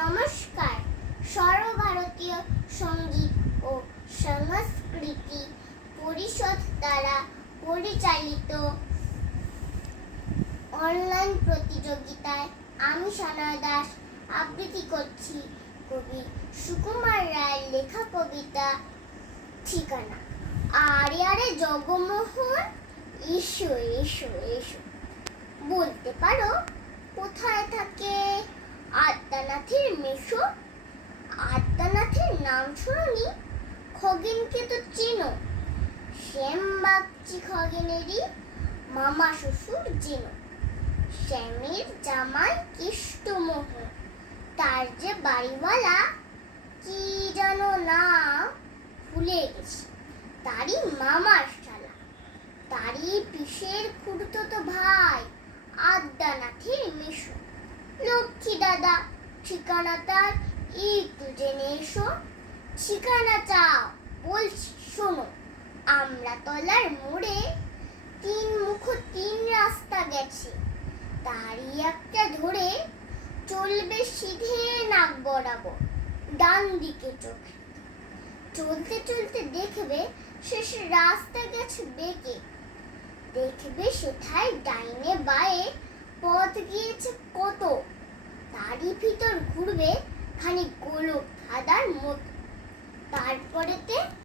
নমস্কার। সর্বভারতীয় সংগীত ও সংস্কৃতি পরিষদ দ্বারা পরিচালিত অনলাইন প্রতিযোগিতায় আমি সনয় দাস আবৃত্তি করছি কবি সুকুমার রায়ের লেখা কবিতা ঠিকানা। আরে আরে জগমোহন, এসো এসো এসো। বলতে পারো, কোথায় থাকে? আদ্যানাথের মেশো, আদ্যানাথের নাম শুনুনি, খগেনকে তো চেনো। শ্যাম বাগচি খগেনেরই মামা শ্বশুর চেনো শ্যামের জামাই কেষ্টমোহন তার যে বাড়িওয়ালা কি জানো না ভুলে গেছি, তারই মামার শালা। তারই পিসের খুড়তো তো ভাই আদ্যানাথের মেশো লক্ষ্মী দাদা ঠিকানা তার একটু জেনে এসো। ঠিকানা চাও, বলছি, শোনো আমরা তলার মোড়ে তিন মুখ তিন রাস্তা গেছে। তারই একটা ধরে চলবে সিধে নাক বরাবর, ডান দিকে চোখে। চলতে চলতে দেখবে শেষ রাস্তা গেছে বেঁকে। দেখবে সেথায় ডাইনে বায়ে পথ গিয়েছে কত। তারই ভিতর ঘুরবে খানিক গোলক তারপরেতে